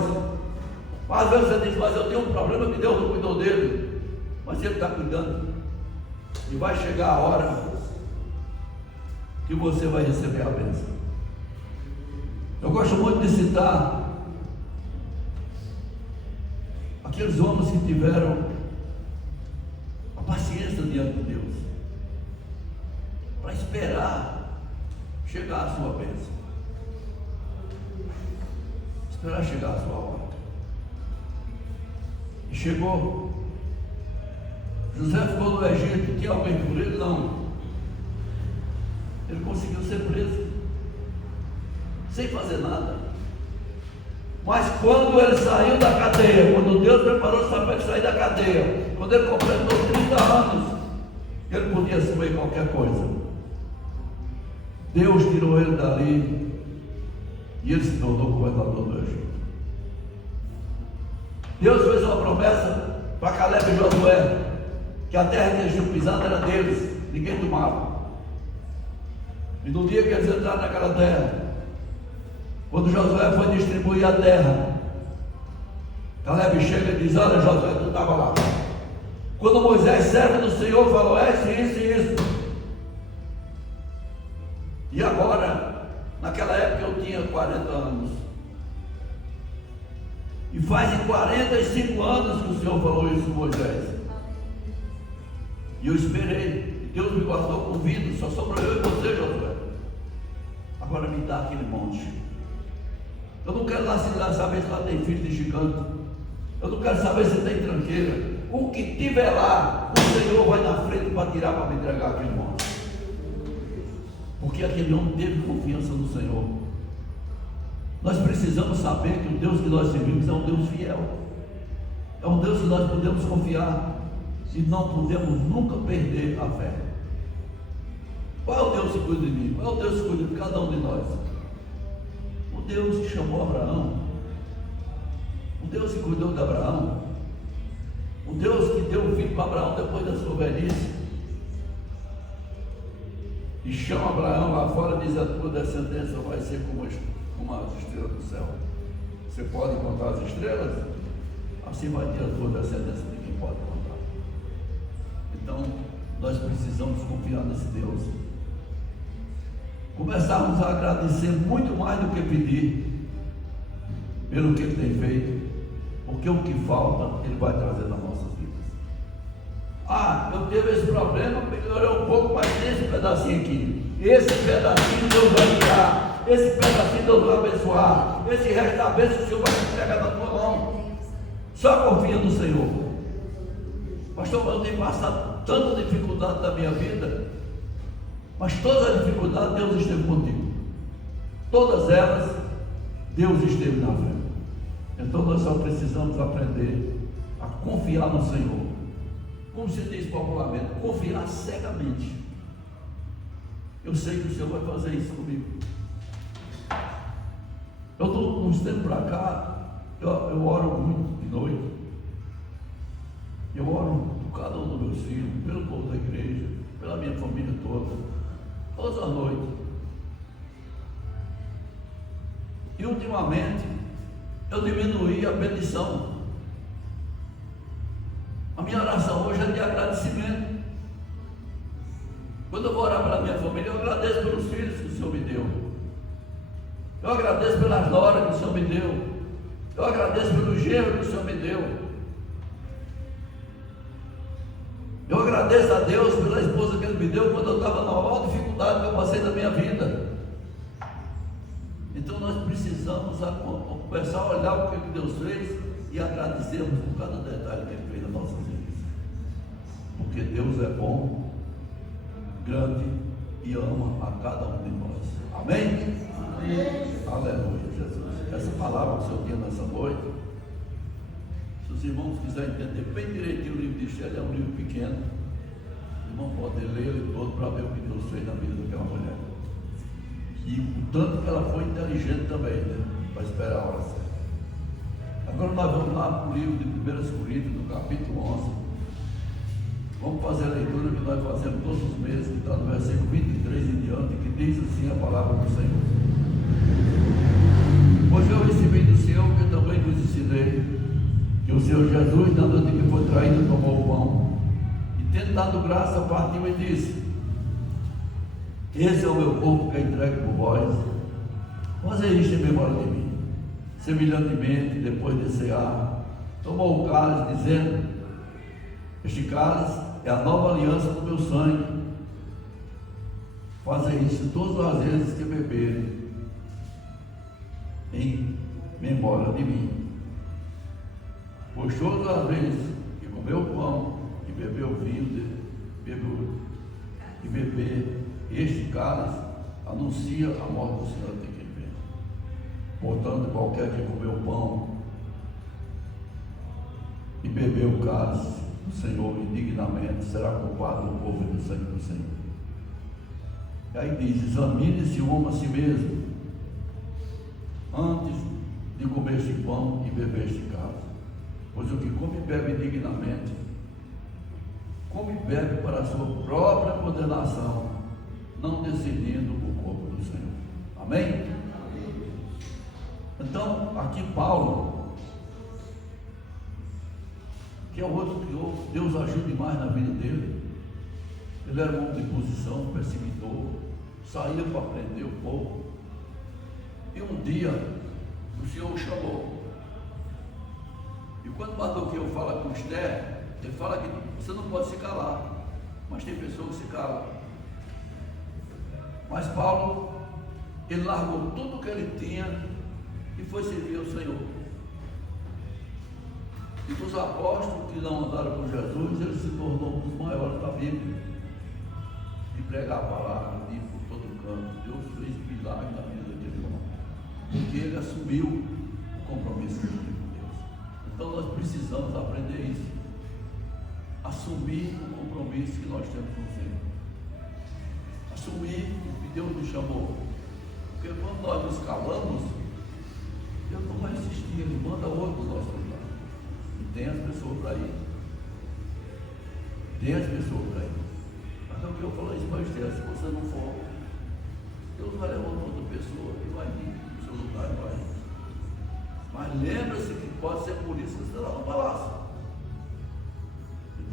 Às vezes você diz, mas eu tenho um problema que Deus não cuidou dele. Mas Ele está cuidando. E vai chegar a hora que você vai receber a bênção. Eu gosto muito de citar aqueles homens que tiveram a paciência diante de Deus para esperar chegar a sua bênção, esperar chegar a sua hora. E chegou. José ficou no Egito. Tinha alguém por ele? Não. Ele conseguiu ser preso sem fazer nada. Mas quando ele saiu da cadeia, quando Deus preparou para ele sair da cadeia, quando ele completou 30 anos, ele podia assumir qualquer coisa. Deus tirou ele dali e ele se tornou governador do Egito. Deus fez uma promessa para Caleb e Josué, que a terra que eles tinham pisado era deles, ninguém tomava. E no dia que eles entraram naquela terra, quando Josué foi distribuir a terra, Caleb chega e diz, olha Josué, tu estava lá. Quando Moisés, servo do Senhor, falou, isso e isso. E agora, naquela época eu tinha 40 anos. E faz 45 anos que o Senhor falou isso com Moisés. E eu esperei. Deus me guardou com vida. Só sobrou eu e você, Josué. Agora me dá aquele monte. Eu não quero lá saber se lá tem filho de gigante. Eu não quero saber se tem tranqueira. O que tiver lá, o Senhor vai na frente para tirar, para me entregar aquele monte. Porque aquele homem teve confiança no Senhor. Nós precisamos saber que o Deus que nós servimos é um Deus fiel. É um Deus que nós podemos confiar. E não podemos nunca perder a fé. Qual é o Deus que cuida de mim? Qual é o Deus que cuida de cada um de nós? O Deus que chamou Abraão. O Deus que cuidou de Abraão. O Deus que deu o filho para Abraão depois da sua velhice. E chama Abraão lá fora e diz, a tua descendência vai ser como as estrelas do céu. Você pode contar as estrelas? Assim vai ter a tua descendência, ninguém pode contar. Então, nós precisamos confiar nesse Deus. Começarmos a agradecer muito mais do que pedir, pelo que Ele tem feito, porque o que falta, Ele vai trazer nas nossas vidas. Ah, eu tive esse problema, melhorou um pouco, mas esse pedacinho aqui, esse pedacinho Deus vai tirar, esse pedacinho Deus vai abençoar, esse resto da bênção o Senhor vai entregar na tua mão. Só confia no Senhor. Pastor, eu tenho passado tanta dificuldade na minha vida, mas todas as dificuldades Deus esteve comigo. Todas elas Deus esteve na frente. Então nós só precisamos aprender a confiar no Senhor. Como se diz popularmente, confiar cegamente. Eu sei que o Senhor vai fazer isso comigo. Eu estou uns tempos para cá, eu oro muito de noite. Eu oro por cada um dos meus filhos, pelo povo da igreja, pela minha família toda, todas as noites. E ultimamente eu diminuí a bendição. A minha oração hoje é de agradecimento. Quando eu vou orar pela minha família, eu agradeço pelos filhos que o Senhor me deu. Eu agradeço pelas noras que o Senhor me deu. Eu agradeço pelo genro que o Senhor me deu. Eu agradeço a Deus pela esposa que Ele me deu quando eu estava na maior dificuldade que eu passei na minha vida. Então nós precisamos começar a olhar o que Deus fez e agradecermos por cada detalhe que Ele fez nas nossas vidas. Porque Deus é bom, grande e ama a cada um de nós. Amém? Amém. Aleluia, Jesus. Essa palavra que o Senhor tinha nessa noite, se os irmãos quiserem entender bem direitinho o livro de Esther, é um livro pequeno. Os irmãos podem ler ele todo para ver o que Deus fez na vida daquela mulher. E o tanto que ela foi inteligente também, né? Para esperar a hora certa. Agora nós vamos lá para o livro de 1 Coríntios, no capítulo 11. Vamos fazer a leitura que nós fazemos todos os meses, que está no versículo 23 em diante, que diz assim a palavra do Senhor. Pois eu recebi do Senhor, que eu também vos ensinei, que o Senhor Jesus, na noite que foi traído, tomou o pão, e tendo dado graça, partiu e disse: esse é o meu corpo que é entregue por vós, fazei isto em memória de mim. Semelhantemente, depois de cear, tomou o cálice, dizendo: este cálice é a nova aliança do meu sangue, fazei isto todas as vezes que beberem, em memória de mim. Pois todas as vezes que comer o pão e beber o vinho, e beber este cálice, anuncia a morte do Senhor até que ele venha. Portanto, qualquer que comer o pão e beber o cálice do Senhor indignamente será culpado do povo e do sangue do Senhor. E aí diz: examine-se o homem a si mesmo antes de comer este pão e beber este cálice. Pois o que come e bebe indignamente, come e bebe para a sua própria condenação, não decidindo o corpo do Senhor. Amém? Então, aqui Paulo, que é o outro que Deus ajude mais na vida dele. Ele era um homem de posição, perseguidor, saía para prender o povo. E um dia o Senhor o chamou. E quando Mardoqueu fala com Esther, ele fala que você não pode se calar, mas tem pessoas que se calam. Mas Paulo, ele largou tudo que ele tinha e foi servir ao Senhor. E dos apóstolos que não andaram com Jesus, ele se tornou um dos maiores da Bíblia, de pregar a palavra, de ir por todo canto. Deus fez milagre na vida daquele irmão, porque ele assumiu o compromisso que ele tinha com Deus. Então nós precisamos aprender isso, assumir o compromisso que nós temos com o Senhor, assumir o que Deus nos chamou, porque quando nós nos calamos, Deus não vai insistir, Ele manda outros nós lugar. E tem as pessoas para ir, tem as pessoas para ir. Mas é o que eu falo isso para Esther: se você não for, Deus vai levar outra pessoa e vai vir no seu lugar e vai. Mas lembre-se que pode ser por isso que você está no palácio.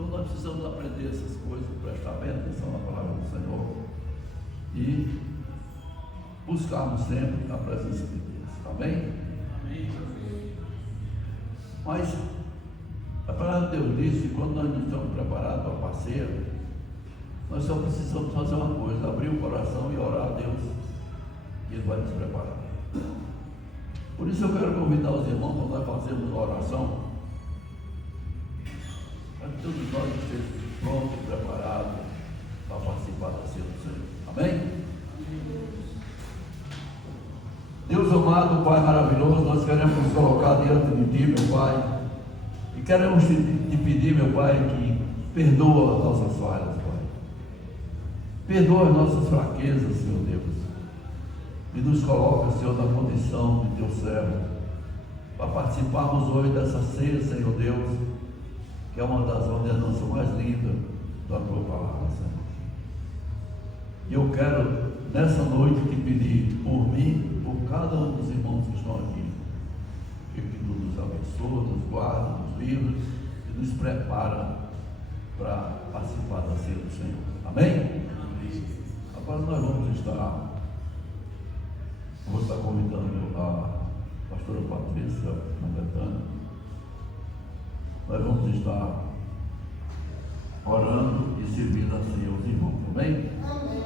Então nós precisamos aprender essas coisas, prestar bem atenção na palavra do Senhor e buscarmos sempre a presença de Deus. Amém? Mas a palavra de Deus diz que quando nós não estamos preparados para parceiro, nós só precisamos fazer uma coisa: abrir o coração e orar a Deus, que Ele vai nos preparar. Por isso eu quero convidar os irmãos para nós fazermos uma oração, para que todos nós estejamos prontos e preparados para participar da ceia do Senhor. Amém? Deus amado, Pai maravilhoso, nós queremos nos colocar diante de Ti, meu Pai, e queremos te pedir, meu Pai, que perdoa as nossas falhas, Pai. Perdoa as nossas fraquezas, Senhor Deus, e nos coloca, Senhor, na condição de Teu servo, para participarmos hoje dessa ceia, Senhor Deus, que é uma das ordenanças mais lindas da Tua palavra, Senhor. E eu quero, nessa noite, te pedir por mim, por cada um dos irmãos que estão aqui, que Tu nos abençoe, nos guarda, nos livra e nos prepara para participar da ceia do Senhor. Amém? Agora nós vamos estar, vou estar convidando a pastora Patrícia Betânia. Nós vamos estar orando e servindo assim aos irmãos. Amém? Amém.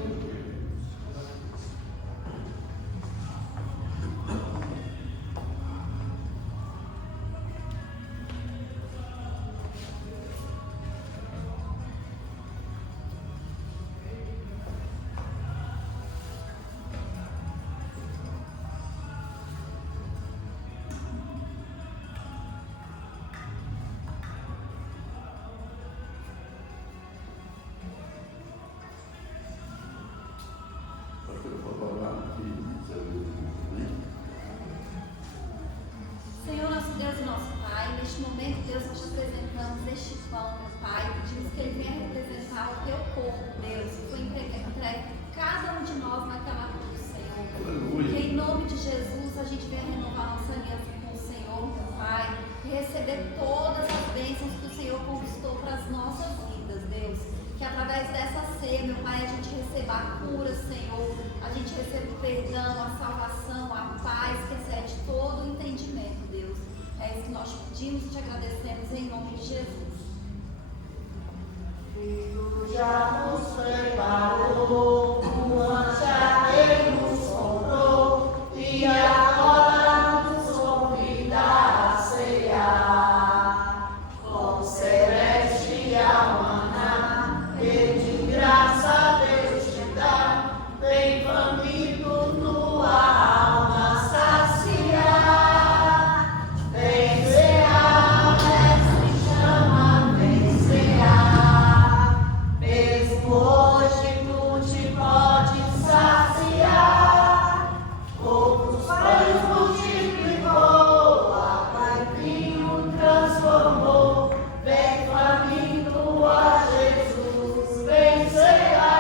Senhor, nosso Deus e nosso Pai, neste momento, Deus, nós te apresentamos este pão, meu Pai, pedimos que ele venha representar o teu corpo, Deus, que foi entregue cada um de nós naquela cruz, Senhor. Que em nome de Jesus a gente venha renovar nossa aliança com o Senhor, meu Pai, e receber todas as bênçãos que o Senhor conquistou para as nossas vidas, Deus. Que através dessa ceia, meu Pai, a gente receba a cura, Senhor, a gente receba o perdão, a salvação, a paz que excede todo o entendimento, Deus. É isso que nós pedimos e te agradecemos em nome de Jesus. Cristo já nos preparou, o anjo já Ele nos comprou, e agora nos convida a cear. Com celestial maná, que de graça Deus te dá, vem faminto tua alma saciar. Vem cear, mestre chama, vem cear. Mesmo hoje tu te podes saciar. Poucos pães multiplicou, água em vinho transformou. Vem faminto a Jesus, vem cear.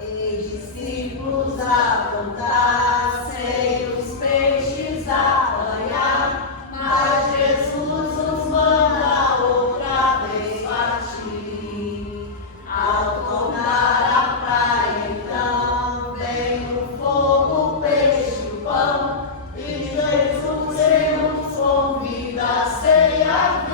Eis discípulos a contar, sei os peixes a apanhar, mas Jesus nos manda outra vez partir. Ao tornar a praia, então, vem o fogo, o peixe, o pão, e Jesus ele nos convida a cear.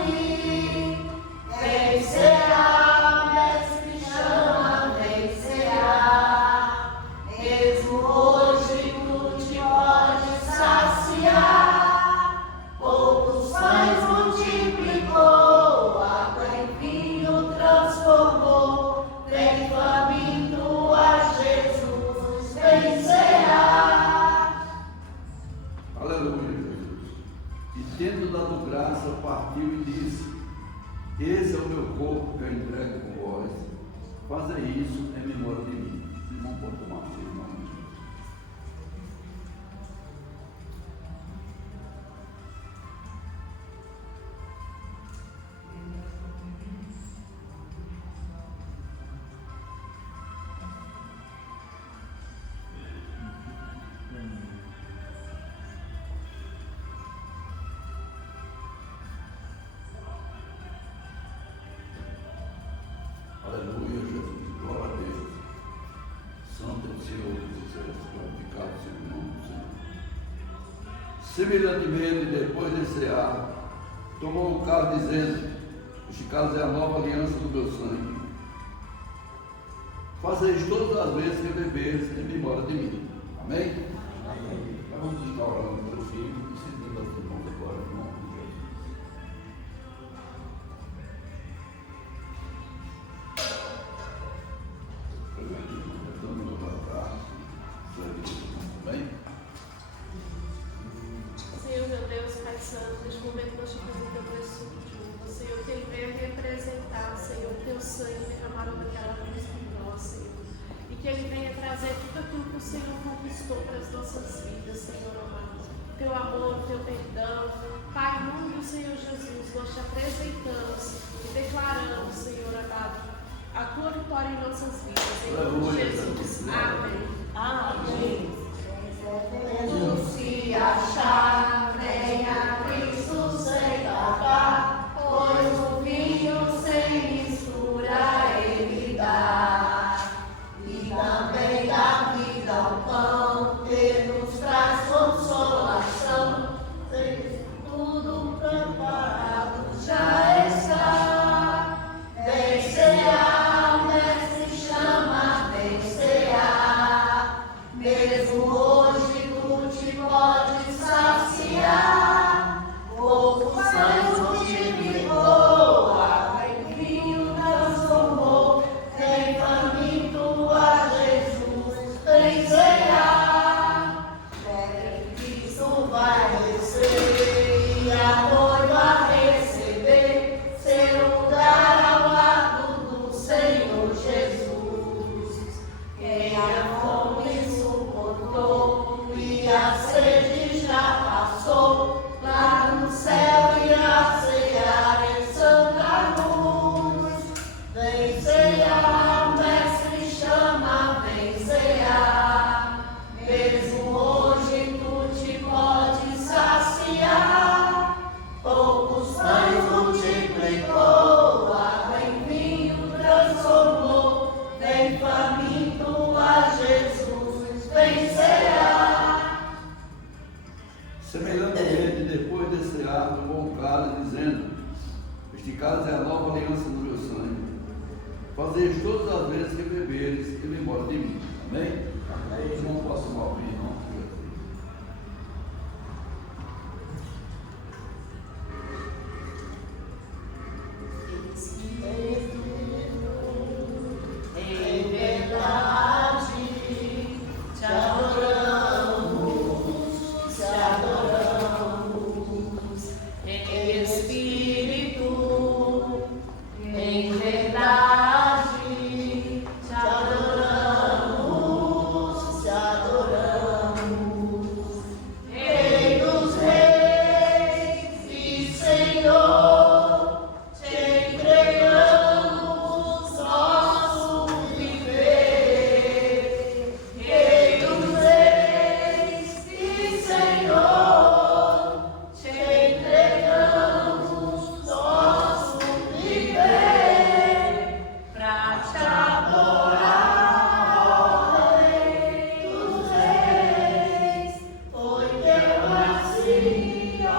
Vem cear, mestre chama, vem cear. Mesmo hoje tu te podes saciar. Poucos pães multiplicou, água em vinho transformou. Vem faminto a Jesus, vem cear. Aleluia, Jesus. E tendo dado graça, partiu e disse: esse é o meu corpo que eu entrego com vós. Fazei isso em memória de mim. Irmão, pode tomar assim, irmão. Semelhantemente, depois de cear, tomou o cálice, dizendo: este cálice é a nova aliança do meu sangue. Fazeis todas as vezes que beberes em memória de mim. Amém? Amém. Mas vamos estar orando pelo Filho e seguindo as irmãos agora, em nome de Jesus. Amém? Senhor, meu Deus, Pai Santo, neste momento nós te apresentamos esse último, Senhor, que ele venha representar, Senhor, o teu sangue derramado naquela cruz por nós, Senhor. E que ele venha trazer tudo aquilo que o Senhor conquistou para as nossas vidas, Senhor amado. Teu amor, teu perdão. Pai, em nome do Senhor Jesus, nós te apresentamos e declaramos, Senhor amado, a tua vitória em nossas vidas. Em nome de Jesus. Amém. Amém. Se achar, venha Cristo sem tabar, pois o vinho sem mistura ele dá. E também da vida o pão, ele nos traz consolação. Tudo preparado já está. Vencerá, o mestre chama, vencerá. Mesmo hoje tu te pode saciar. Pouco mais multiplicou, água em vinho transformou. Tem faminto a Jesus vencerá. Cristo vai descer e a noiva receber seu lugar ao lado do Senhor Jesus. Quem a fome suportou e a sede já passou, lá no céu irá cear em santa luz. Vencerá, o mestre chama, vencerá. Mesmo hoje tu te pode saciar. Poucos pães multiplicou, água em vinho transformou. Tem faminto a Jesus vencerá. Semelhantemente, depois de cear, tomou o cálice, dizendo: este cálice é a nova aliança do meu sangue. Fazeis todas as vezes que beberes em memória de mim. Amém? Amém. Os irmãos possam ouvir, em nome de Jesus. Em verdade, te adoramos, te adoramos, em espírito, em verdade, te adoramos, te adoramos, Rei dos reis e Senhor, te entregamos nosso viver. Rei dos reis e Senhor, te entregamos nosso viver. Pra te adorar, Rei dos reis, foi teu assim, ó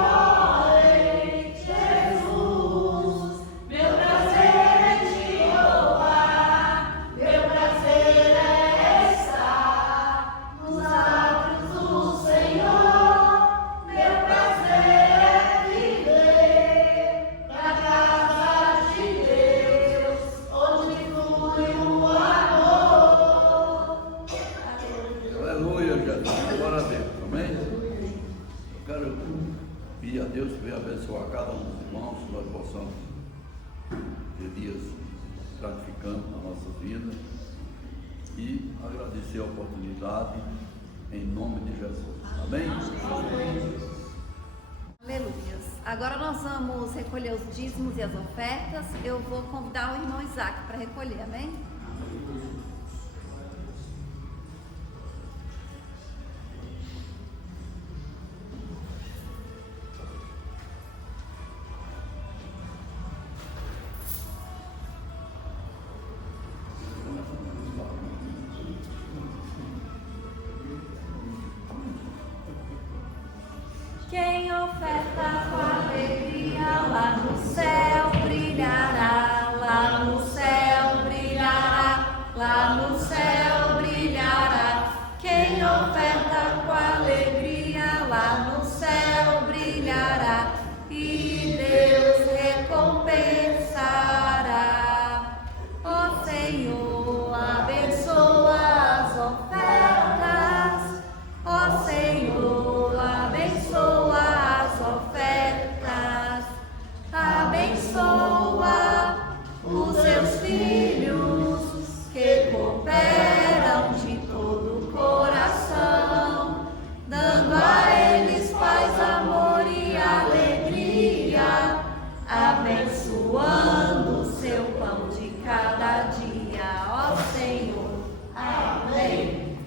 Rei Jesus. Meu prazer é te louvar, meu prazer é estar nos atos do Senhor. Meu prazer é viver na casa de Deus, onde flui o amor. Aleluia, Jesus. Glória a Deus. Amém? Eu quero pedir a Deus que venha abençoar cada um dos irmãos, que nós possamos ter dias gratificantes na nossa vida e agradecer a oportunidade em nome de Jesus. Amém? Aleluia. Agora nós vamos recolher os dízimos e as ofertas. Eu vou convidar o irmão Isaac para recolher, amém? Quem oferta com alegria lá no céu brilhará, lá no céu brilhará, lá no céu brilhará. Quem oferta com alegria lá no céu brilhará, e Deus recompensará. Ó Senhor, abençoa as ofertas. Ó Senhor, abençoa as ofertas. Abençoa os seus filhos que cooperam de todo o coração, dando a eles paz, amor e alegria, abençoando o seu pão de cada dia. Ó Senhor, amém.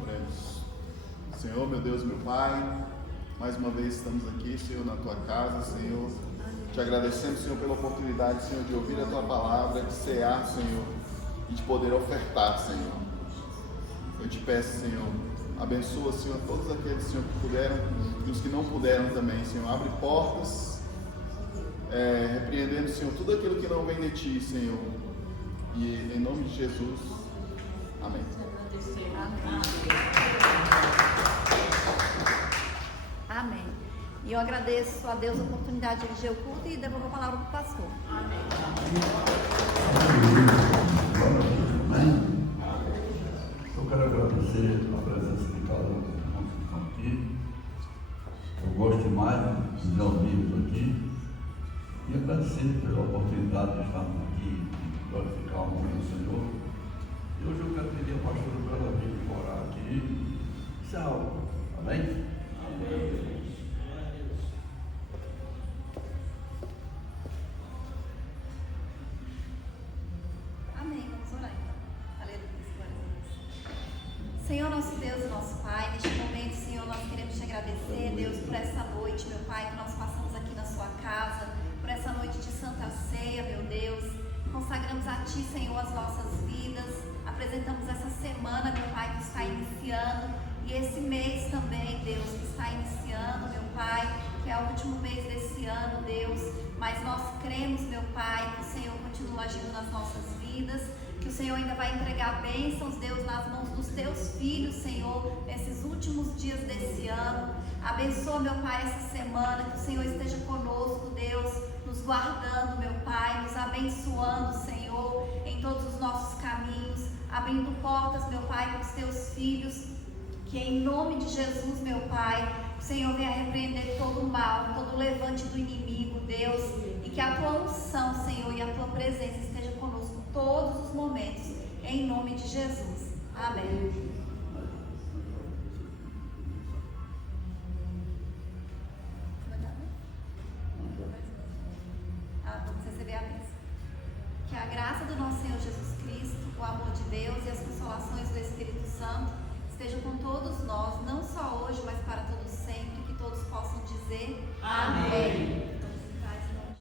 Oremos. Senhor, meu Deus, meu Pai, mais uma vez estamos aqui, Senhor, na Tua casa, Senhor. Te agradecemos, Senhor, pela oportunidade, Senhor, de ouvir a Tua palavra, de cear, Senhor, e de poder ofertar, Senhor. Eu te peço, Senhor, abençoa, Senhor, todos aqueles, Senhor, que puderam e os que não puderam também, Senhor. Abre portas, repreendendo, Senhor, tudo aquilo que não vem de Ti, Senhor. E em nome de Jesus, amém. Amém. E eu agradeço a Deus a oportunidade de dirigir o culto e devolvo a palavra para o pastor. Amém. Eu quero agradecer a presença de cada um que estão aqui. Eu gosto demais dos meus amigos aqui. E agradecer pela oportunidade de estarmos aqui e glorificar o nome do Senhor. E hoje eu quero pedir a pastora para ela vir orar aqui. Isso é algo. Amém? Amém. Amém. Vamos orar então. Aleluia. Senhor, nosso Deus e nosso Pai, neste momento, Senhor, nós queremos te agradecer, Deus, por essa noite, meu Pai, que nós passamos aqui na sua casa, por essa noite de Santa Ceia, meu Deus. Consagramos a Ti, Senhor, as nossas vidas. Apresentamos essa semana, meu Pai, que está iniciando, e esse mês também, Deus, que está iniciando, meu Pai, que é o último mês desse ano, Deus. Mas nós cremos, meu Pai, que o Senhor continua agindo nas nossas vidas, que o Senhor ainda vai entregar bênçãos, Deus, nas mãos dos Teus filhos, Senhor, nesses últimos dias desse ano. Abençoa, meu Pai, essa semana, que o Senhor esteja conosco, Deus, nos guardando, meu Pai, nos abençoando, Senhor, em todos os nossos caminhos, abrindo portas, meu Pai, para os Teus filhos, que em nome de Jesus, meu Pai, o Senhor venha repreender todo o mal, todo o levante do inimigo, Deus, e que a Tua unção, Senhor, e a Tua presença esteja conosco todos os momentos, em nome de Jesus. Amém. Vamos receber a bênção. Que a graça do nosso Senhor Jesus Cristo, o amor de Deus e as consolações do Espírito Santo estejam com todos nós, não só hoje, mas para todos sempre, que todos possam dizer amém.